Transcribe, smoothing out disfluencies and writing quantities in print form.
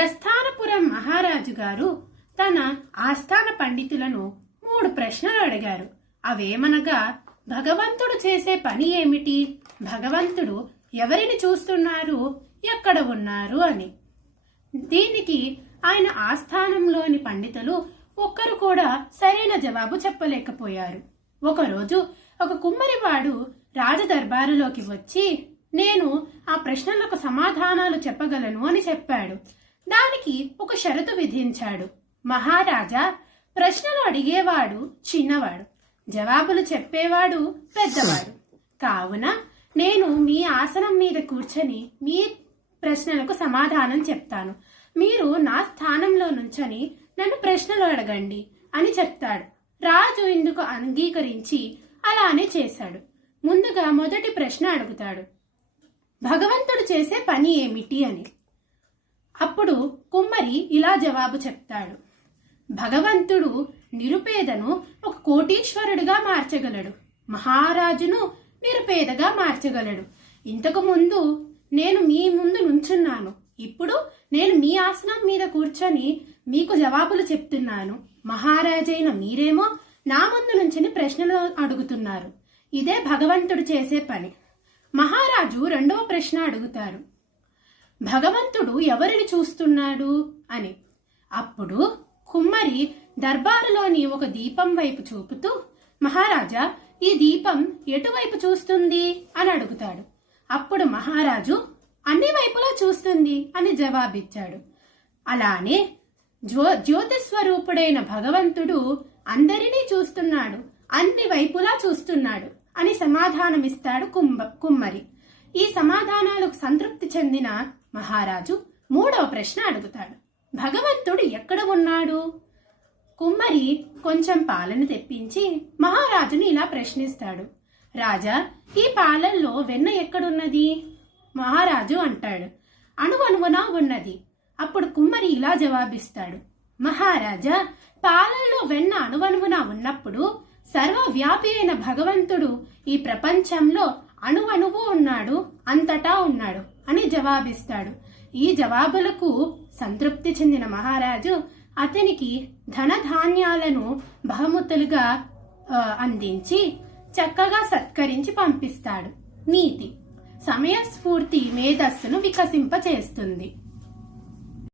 ప్రస్థానపురం మహారాజు గారు తన ఆస్థాన పండితులను 3 ప్రశ్నలు అడిగారు. అవేమనగా, భగవంతుడు చేసే పని ఏమిటి, భగవంతుడు ఎవరిని చూస్తున్నారు, ఎక్కడ ఉన్నారు అని. దీనికి ఆయన ఆస్థానంలోని పండితులు ఒక్కరు కూడా సరైన జవాబు చెప్పలేకపోయారు. ఒకరోజు ఒక కుమ్మరివాడు రాజదర్బారులోకి వచ్చి, నేను ఆ ప్రశ్నలకు సమాధానాలు చెప్పగలను అని చెప్పాడు. దానికి ఒక షరతు విధించాడు. మహారాజా, ప్రశ్నలు అడిగేవాడు చిన్నవాడు, జవాబులు చెప్పేవాడు పెద్దవాడు. కావున నేను మీ ఆసనం మీద కూర్చొని మీ ప్రశ్నలకు సమాధానం చెప్తాను. మీరు నా స్థానంలో నుంచొని నన్ను ప్రశ్నలు అడగండి అని చెప్తాడు. రాజు ఇందుకు అంగీకరించి అలానే చేశాడు. ముందుగా మొదటి ప్రశ్న అడుగుతాడు, భగవంతుడు చేసే పని ఏమిటి అని. అప్పుడు కుమ్మరి ఇలా జవాబు చెప్తాడు, భగవంతుడు నిరుపేదను ఒక కోటీశ్వరుడిగా మార్చగలడు, మహారాజును నిరుపేదగా మార్చగలడు. ఇంతకు ముందు నేను మీ ముందు నుంచున్నాను, ఇప్పుడు నేను మీ ఆసనం మీద కూర్చొని మీకు జవాబులు చెప్తున్నాను. మహారాజైన మీరేమో నా ముందు నుంచుని ప్రశ్నలు అడుగుతున్నారు. ఇదే భగవంతుడు చేసే పని. మహారాజు రెండవ ప్రశ్న అడుగుతారు, భగవంతుడు ఎవరిని చూస్తున్నాడు అని. అప్పుడు కుమ్మరి దర్బారులోని ఒక దీపం వైపు చూపుతూ, మహారాజా, ఈ దీపం ఎటువైపు చూస్తుంది అని అడుగుతాడు. అప్పుడు మహారాజు అన్ని వైపులా చూస్తుంది అని జవాబిచ్చాడు. అలానే జ్యోతిస్వరూపుడైన భగవంతుడు అందరినీ చూస్తున్నాడు, అన్ని వైపులా చూస్తున్నాడు అని సమాధానమిస్తాడు కుమ్మరి. ఈ సమాధానాలకు సంతృప్తి చెందిన మహారాజు మూడవ ప్రశ్న అడుగుతాడు, భగవంతుడు ఎక్కడ ఉన్నాడు? కుమ్మరి కొంచెం పాలను తెప్పించి మహారాజుని ఇలా ప్రశ్నిస్తాడు, రాజా, ఈ పాలల్లో వెన్న ఎక్కడున్నది? మహారాజు అంటాడు, అణువణువున ఉన్నది. అప్పుడు కుమ్మరి ఇలా జవాబిస్తాడు, మహారాజా, పాలల్లో వెన్న అణువణువున ఉన్నప్పుడు సర్వవ్యాపి అయిన భగవంతుడు ఈ ప్రపంచంలో అణువణువు ఉన్నాడు, అంతటా ఉన్నాడు అని జవాబిస్తాడు. ఈ జవాబులకు సంతృప్తి చెందిన మహారాజు అతనికి ధనధాన్యాలను బహుమతులుగా అందించి చక్కగా సత్కరించి పంపిస్తాడు. నీతి: సమయస్ఫూర్తి మేధస్సును వికసింపచేస్తుంది.